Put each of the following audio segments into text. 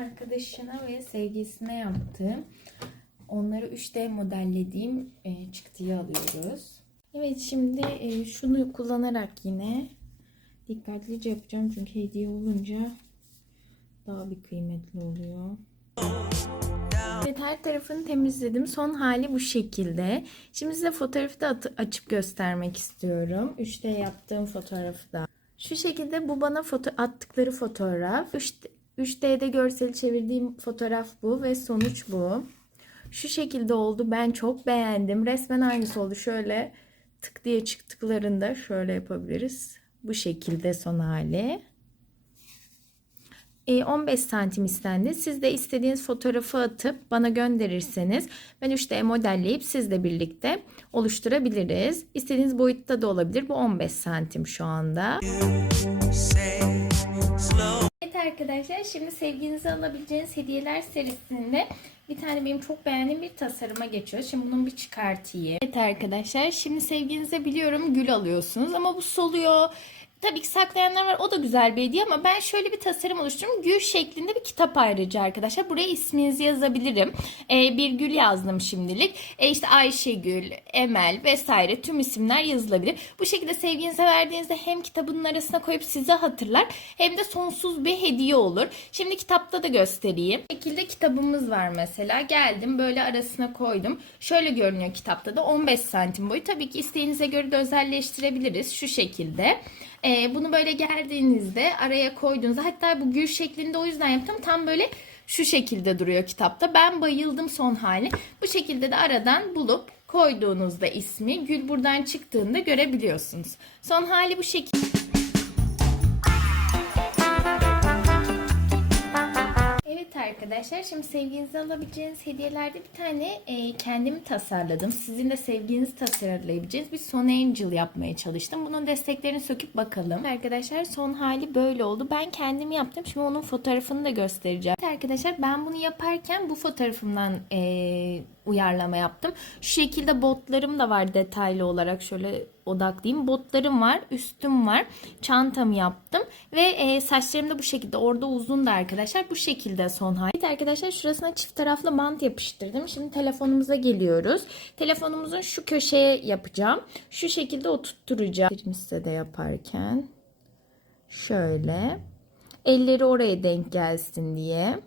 arkadaşına ve sevgilisine yaptım. Onları 3D modellediğim e, çıktıyı alıyoruz. Evet şimdi e, şunu kullanarak yine dikkatlice yapacağım çünkü hediye olunca daha bir kıymetli oluyor. Evet her tarafını temizledim. Son hali bu şekilde. Şimdi size fotoğrafı da açıp göstermek istiyorum. 3D yaptığım fotoğrafı da. Şu şekilde bu bana foto attıkları fotoğraf. 3D 3D'de görseli çevirdiğim fotoğraf bu ve sonuç bu. Şu şekilde oldu. Ben çok beğendim. Resmen aynısı oldu. Şöyle tık diye çıktıklarında şöyle yapabiliriz. Bu şekilde son hali. E, 15 santim istendi. Siz de istediğiniz fotoğrafı atıp bana gönderirseniz ben 3D modelleyip sizle birlikte oluşturabiliriz. İstediğiniz boyutta da olabilir. Bu 15 santim şu anda. Evet arkadaşlar şimdi sevginize alabileceğiniz hediyeler serisinde bir tane benim çok beğendiğim bir tasarıma geçiyor. Şimdi bunu bir çıkartayım. Evet arkadaşlar şimdi sevginize biliyorum gül alıyorsunuz ama bu soluyor. Tabii ki saklayanlar var. O da güzel bir hediye ama ben şöyle bir tasarım oluşturdum. Gül şeklinde bir kitap ayrıca arkadaşlar. Buraya isminizi yazabilirim. Ee, bir gül yazdım şimdilik. Ee, işte Ayşegül, Emel vesaire tüm isimler yazılabilir. Bu şekilde sevginize verdiğinizde hem kitabının arasına koyup size hatırlar hem de sonsuz bir hediye olur. Şimdi kitapta da göstereyim. Bu şekilde kitabımız var mesela. Geldim böyle arasına koydum. Şöyle görünüyor kitapta da 15 santim boyu. Tabii ki isteğinize göre de özelleştirebiliriz. Şu şekilde. Ee, bunu böyle geldiğinizde araya koyduğunuzda hatta bu gül şeklinde o yüzden yaptım. Tam böyle şu şekilde duruyor kitapta. Ben bayıldım son hali. Bu şekilde de aradan bulup koyduğunuzda ismi gül buradan çıktığında görebiliyorsunuz. Son hali bu şekilde. Arkadaşlar şimdi sevginize alabileceğiniz hediyelerde bir tane e, kendimi tasarladım. Sizin de sevginizi tasarlayabileceğiniz bir Son Angel yapmaya çalıştım. Bunun desteklerini söküp bakalım. Arkadaşlar son hali böyle oldu. Ben kendim yaptım. Şimdi onun fotoğrafını da göstereceğim. Arkadaşlar ben bunu yaparken bu fotoğrafımdan e, uyarlama yaptım. Şu şekilde botlarım da var detaylı olarak şöyle odaklayayım. Botlarım var, üstüm var. Çantamı yaptım ve e, saçlarım da bu şekilde. Orada uzun da arkadaşlar. Bu şekilde son hali. Evet arkadaşlar şurasına çift taraflı bant yapıştırdım. Şimdi telefonumuza geliyoruz. Telefonumuzun şu köşeye yapacağım. Şu şekilde oturtturacağım. Size de yaparken. Şöyle. Elleri oraya denk gelsin diye.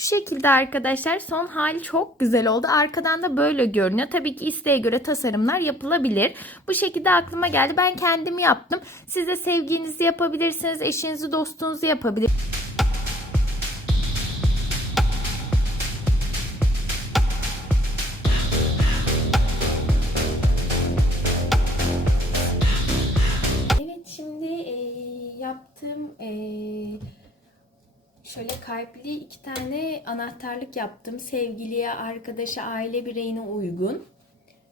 Şu şekilde arkadaşlar son hali çok güzel oldu. Arkadan da böyle görünüyor. Tabii ki isteğe göre tasarımlar yapılabilir. Bu şekilde aklıma geldi. Ben kendim yaptım. Siz de sevginizi yapabilirsiniz. Eşinizi, dostunuzu yapabilirsiniz. Kalpli iki tane anahtarlık yaptım. Sevgiliye, arkadaşa, aile bireyine uygun.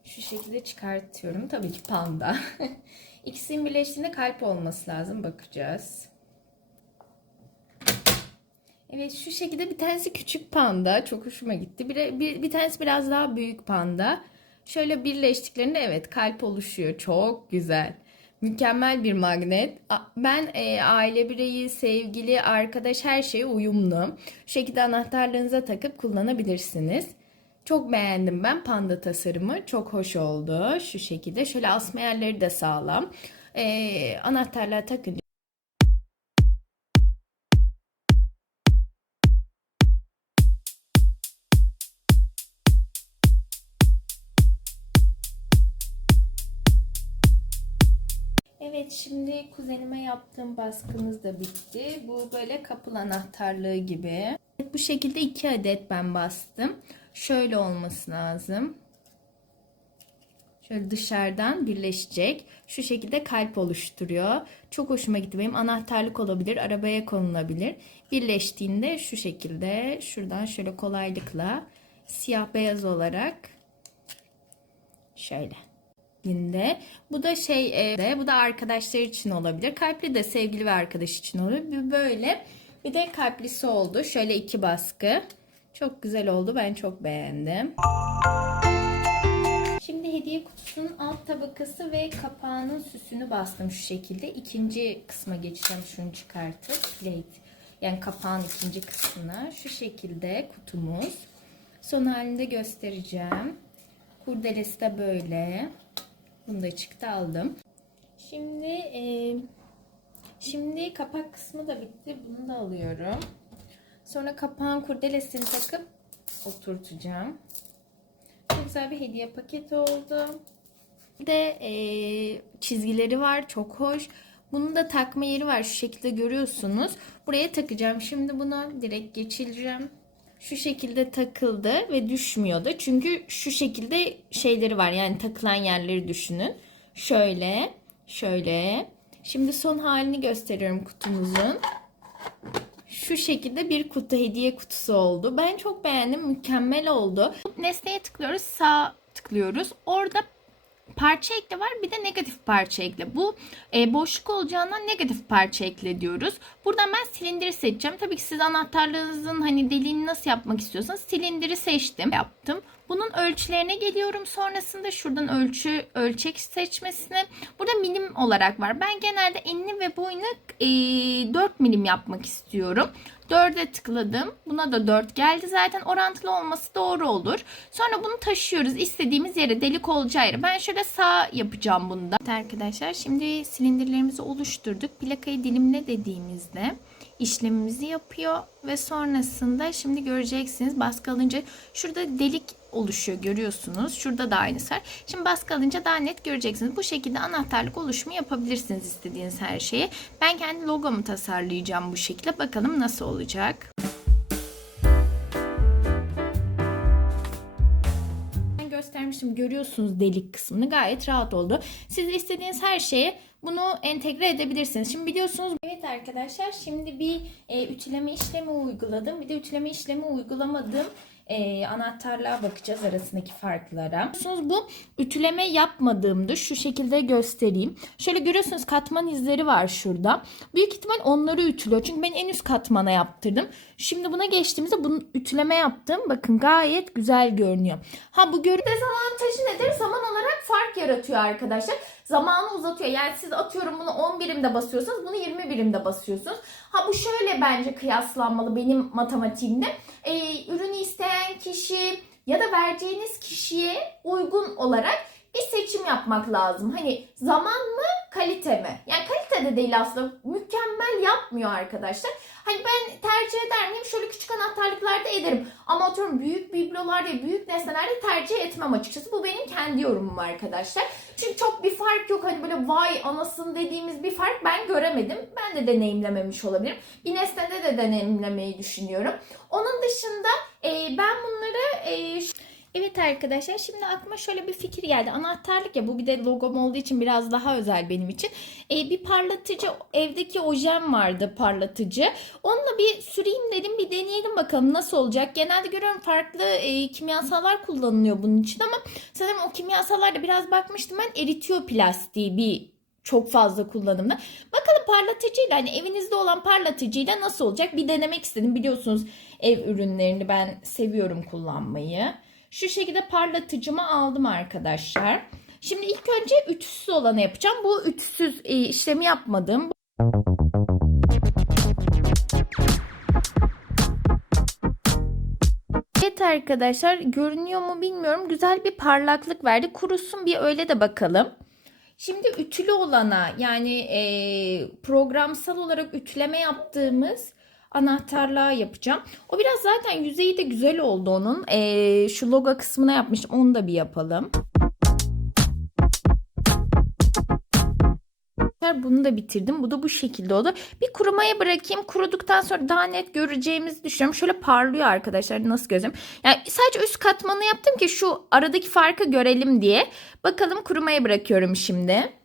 Şu şekilde çıkartıyorum. Tabii ki panda. İkisinin birleştiğinde kalp olması lazım. Bakacağız. Evet şu şekilde bir tanesi küçük panda. Çok hoşuma gitti. Bir, bir, bir tanesi biraz daha büyük panda. Şöyle birleştiklerinde evet kalp oluşuyor. Çok güzel. Mükemmel bir magnet. Ben e, aile bireyi, sevgili, arkadaş her şeye uyumlu. Şu şekilde anahtarlarınıza takıp kullanabilirsiniz. Çok beğendim ben panda tasarımı. Çok hoş oldu. Şu şekilde. Şöyle asma yerleri de sağlam. E, anahtarlar takınca Evet şimdi kuzenime yaptığım baskımız da bitti. Bu böyle kapı anahtarlığı gibi. Bu şekilde iki adet ben bastım. Şöyle olması lazım. Şöyle dışarıdan birleşecek. Şu şekilde kalp oluşturuyor. Çok hoşuma gitti benim. Anahtarlık olabilir, arabaya konulabilir. Birleştiğinde şu şekilde şuradan şöyle kolaylıkla siyah beyaz olarak şöyle şeklinde. Bu da şey e, bu da arkadaşlar için olabilir. Kalpli de sevgili ve arkadaş için. Bir böyle bir de kalplisi oldu. Şöyle iki baskı. Çok güzel oldu. Ben çok beğendim. Şimdi hediye kutusunun alt tabakası ve kapağının süsünü bastım şu şekilde. İkinci kısma geçeceğim. Şunu çıkartıp plate Yani kapağın ikinci kısmına. Şu şekilde kutumuz. Son halinde göstereceğim. Kurdelesi de böyle. Bunu da çıktı aldım. Şimdi e, şimdi kapak kısmı da bitti. Bunu da alıyorum. Sonra kapağın kurdelesini takıp oturtacağım. Çok güzel bir hediye paketi oldu. Bir de e, çizgileri var. Çok hoş. Bunun da takma yeri var. Şu şekilde görüyorsunuz. Buraya takacağım. Şimdi bunu direkt geçireceğim. Şu şekilde takıldı ve düşmüyordu. Çünkü şu şekilde şeyleri var. Yani takılan yerleri düşünün. Şöyle, şöyle. Şimdi son halini gösteriyorum kutumuzun. Şu şekilde bir kutu hediye kutusu oldu. Ben çok beğendim. Mükemmel oldu. Nesneye tıklıyoruz. Sağ tıklıyoruz. Orada parça ekle var bir de negatif parça ekle. Bu e, boşluk olacağından negatif parça ekle diyoruz. Buradan ben silindiri seçeceğim. Tabii ki siz anahtarlarınızın hani deliğini nasıl yapmak istiyorsanız silindiri seçtim. Yaptım. Bunun ölçülerine geliyorum. Sonrasında şuradan ölçü ölçek seçmesine. Burada milim olarak var. Ben genelde enini ve boyunu e, 4 milim yapmak istiyorum. 4'e tıkladım. Buna da 4 geldi. Zaten orantılı olması doğru olur. Sonra bunu taşıyoruz. istediğimiz yere delik olacağı yere. Ben şöyle sağ yapacağım bunda. Evet arkadaşlar şimdi silindirlerimizi oluşturduk. Plakayı dilimle dediğimizde işlemimizi yapıyor ve sonrasında şimdi göreceksiniz baskı alınca şurada delik oluşuyor görüyorsunuz. Şurada da aynısı var. Şimdi baskı alınca daha net göreceksiniz. Bu şekilde anahtarlık oluşumu yapabilirsiniz istediğiniz her şeyi. Ben kendi logomu tasarlayacağım bu şekilde. Bakalım nasıl olacak. Ben göstermiştim. Görüyorsunuz delik kısmını. Gayet rahat oldu. Siz istediğiniz her şeye bunu entegre edebilirsiniz. Şimdi biliyorsunuz evet arkadaşlar şimdi bir e, ütüleme işlemi uyguladım. Bir de ütüleme işlemi uygulamadım e, anahtarlığa bakacağız arasındaki farklara. Biliyorsunuz bu ütüleme yapmadığımda şu şekilde göstereyim. Şöyle görüyorsunuz katman izleri var şurada. Büyük ihtimal onları ütülüyor. Çünkü ben en üst katmana yaptırdım. Şimdi buna geçtiğimizde bunu ütüleme yaptım. Bakın gayet güzel görünüyor. Ha bu görü dezavantajı nedir? Zaman olarak fark yaratıyor arkadaşlar. Zamanı uzatıyor. Yani siz atıyorum bunu 10 birimde basıyorsanız bunu 20 birimde basıyorsunuz. Ha bu şöyle bence kıyaslanmalı benim matematiğimde. Ee, isteyen kişi ya da vereceğiniz kişiye uygun olarak bir seçim yapmak lazım. Hani zaman mı kalite mi? Yani de değil aslında. Mükemmel yapmıyor arkadaşlar. Hani ben tercih eder miyim? Şöyle küçük anahtarlıklarda ederim. Ama atıyorum büyük biblolarda, büyük nesnelerde tercih etmem açıkçası. Bu benim kendi yorumum arkadaşlar. Çünkü çok bir fark yok. Hani böyle vay anasın dediğimiz bir fark ben göremedim. Ben de deneyimlememiş olabilirim. Bir nesnede de deneyimlemeyi düşünüyorum. Onun dışında e, ben bunları e, Evet arkadaşlar şimdi aklıma şöyle bir fikir geldi. Anahtarlık ya bu bir de logom olduğu için biraz daha özel benim için. Ee, bir parlatıcı evdeki ojem vardı parlatıcı. Onunla bir süreyim dedim bir deneyelim bakalım nasıl olacak. Genelde görüyorum farklı e, kimyasallar kullanılıyor bunun için ama sanırım o kimyasallarda biraz bakmıştım ben eritiyor plastiği bir çok fazla kullanımda. Bakalım parlatıcıyla hani evinizde olan parlatıcıyla nasıl olacak bir denemek istedim. Biliyorsunuz ev ürünlerini ben seviyorum kullanmayı. Şu şekilde parlatıcımı aldım arkadaşlar. Şimdi ilk önce ütüsüz olanı yapacağım. Bu ütüsüz e, işlemi yapmadım. Evet arkadaşlar görünüyor mu bilmiyorum. Güzel bir parlaklık verdi. Kurusun bir öyle de bakalım. Şimdi ütülü olana yani e, programsal olarak ütüleme yaptığımız anahtarlığa yapacağım. O biraz zaten yüzeyi de güzel oldu onun. Ee, şu logo kısmına yapmıştım. Onu da bir yapalım. Bunu da bitirdim. Bu da bu şekilde oldu. Bir kurumaya bırakayım. Kuruduktan sonra daha net göreceğimizi düşünüyorum. Şöyle parlıyor arkadaşlar. Nasıl gözüm? Yani sadece üst katmanı yaptım ki şu aradaki farkı görelim diye. Bakalım kurumaya bırakıyorum şimdi.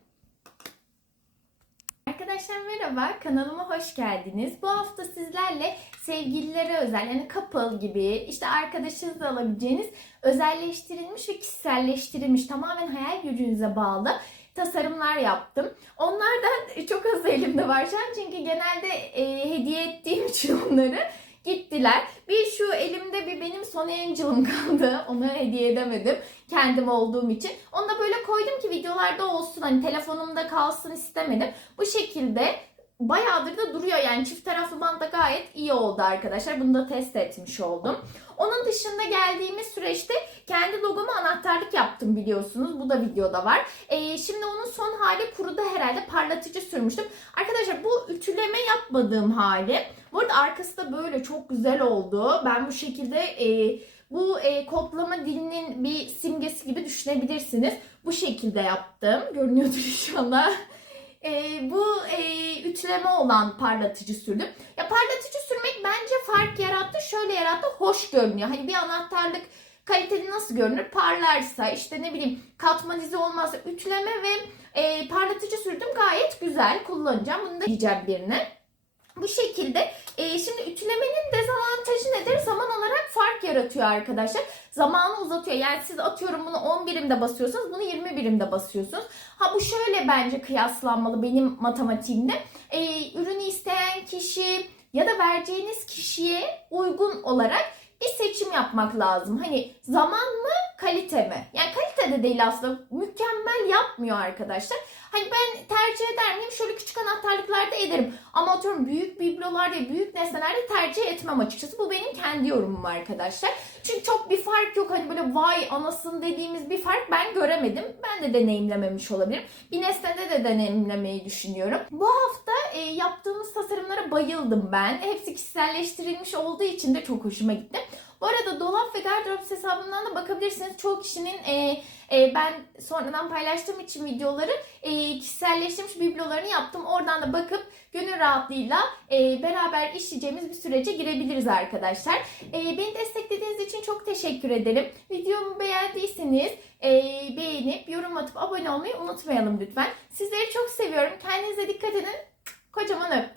Merhaba kanalıma hoş geldiniz. Bu hafta sizlerle sevgililere özel yani couple gibi işte arkadaşınızla alabileceğiniz özelleştirilmiş ve kişiselleştirilmiş tamamen hayal gücünüze bağlı tasarımlar yaptım. Onlardan çok az elimde var şu an çünkü genelde e, hediye ettiğim için onları gittiler. Bir şu elimde bir benim Son Angel'ım kaldı. Onu hediye edemedim. Kendim olduğum için. Onu da böyle koydum ki videolarda olsun. Hani telefonumda kalsın istemedim. Bu şekilde bayağıdır da duruyor yani çift taraflı bant da gayet iyi oldu arkadaşlar. Bunu da test etmiş oldum. Onun dışında geldiğimiz süreçte kendi logomu anahtarlık yaptım biliyorsunuz. Bu da videoda var. Ee, şimdi onun son hali kuruda herhalde parlatıcı sürmüştüm. Arkadaşlar bu ütüleme yapmadığım hali. Bu arada arkası da böyle çok güzel oldu. Ben bu şekilde e, bu e, kodlama dilinin bir simgesi gibi düşünebilirsiniz. Bu şekilde yaptım. Görünüyordur inşallah. E, bu e, ütüleme olan parlatıcı sürdüm. Ya parlatıcı sürmek bence fark yarattı. Şöyle yarattı. Hoş görünüyor. Hani bir anahtarlık kaliteli nasıl görünür? Parlarsa işte ne bileyim katman izi olmazsa ütüleme ve e, parlatıcı sürdüm. Gayet güzel. Kullanacağım. Bunu da diyeceğim birine. Bu şekilde e, şimdi ütülemenin dezavantajı nedir? Zaman olarak fark yaratıyor arkadaşlar. Zamanı uzatıyor. Yani siz atıyorum bunu 10 birimde basıyorsanız bunu 20 birimde basıyorsunuz. Ha bu şöyle bence kıyaslanmalı benim matematiğimde. E, ürünü isteyen kişi ya da vereceğiniz kişiye uygun olarak bir seçim yapmak lazım. Hani zaman mı kalite mi? Yani kalite de değil aslında. Mükemmel yapmıyor arkadaşlar. Hani ben tercih eder miyim? Şöyle küçük anahtarlıklarda ederim. Ama atıyorum büyük biblolarda, büyük nesnelerde tercih etmem açıkçası. Bu benim kendi yorumum arkadaşlar. Çünkü çok bir fark yok. Hani böyle vay anasın dediğimiz bir fark ben göremedim. Ben de deneyimlememiş olabilirim. Bir nesnede de deneyimlemeyi düşünüyorum. Bu hafta e, yaptığımız tasarımlara bayıldım ben. Hepsi kişiselleştirilmiş olduğu için de çok hoşuma gitti. Bu arada dolap ve gardırop hesabından da bakabilirsiniz. Çoğu kişinin e, e, ben sonradan paylaştığım için videoları e, kişiselleştirilmiş biblolarını yaptım. Oradan da bakıp gönül rahatlığıyla e, beraber işleyeceğimiz bir sürece girebiliriz arkadaşlar. E, beni desteklediğiniz için çok teşekkür ederim. Videomu beğendiyseniz e, beğenip yorum atıp abone olmayı unutmayalım lütfen. Sizleri çok seviyorum. Kendinize dikkat edin. Kocaman öptüm.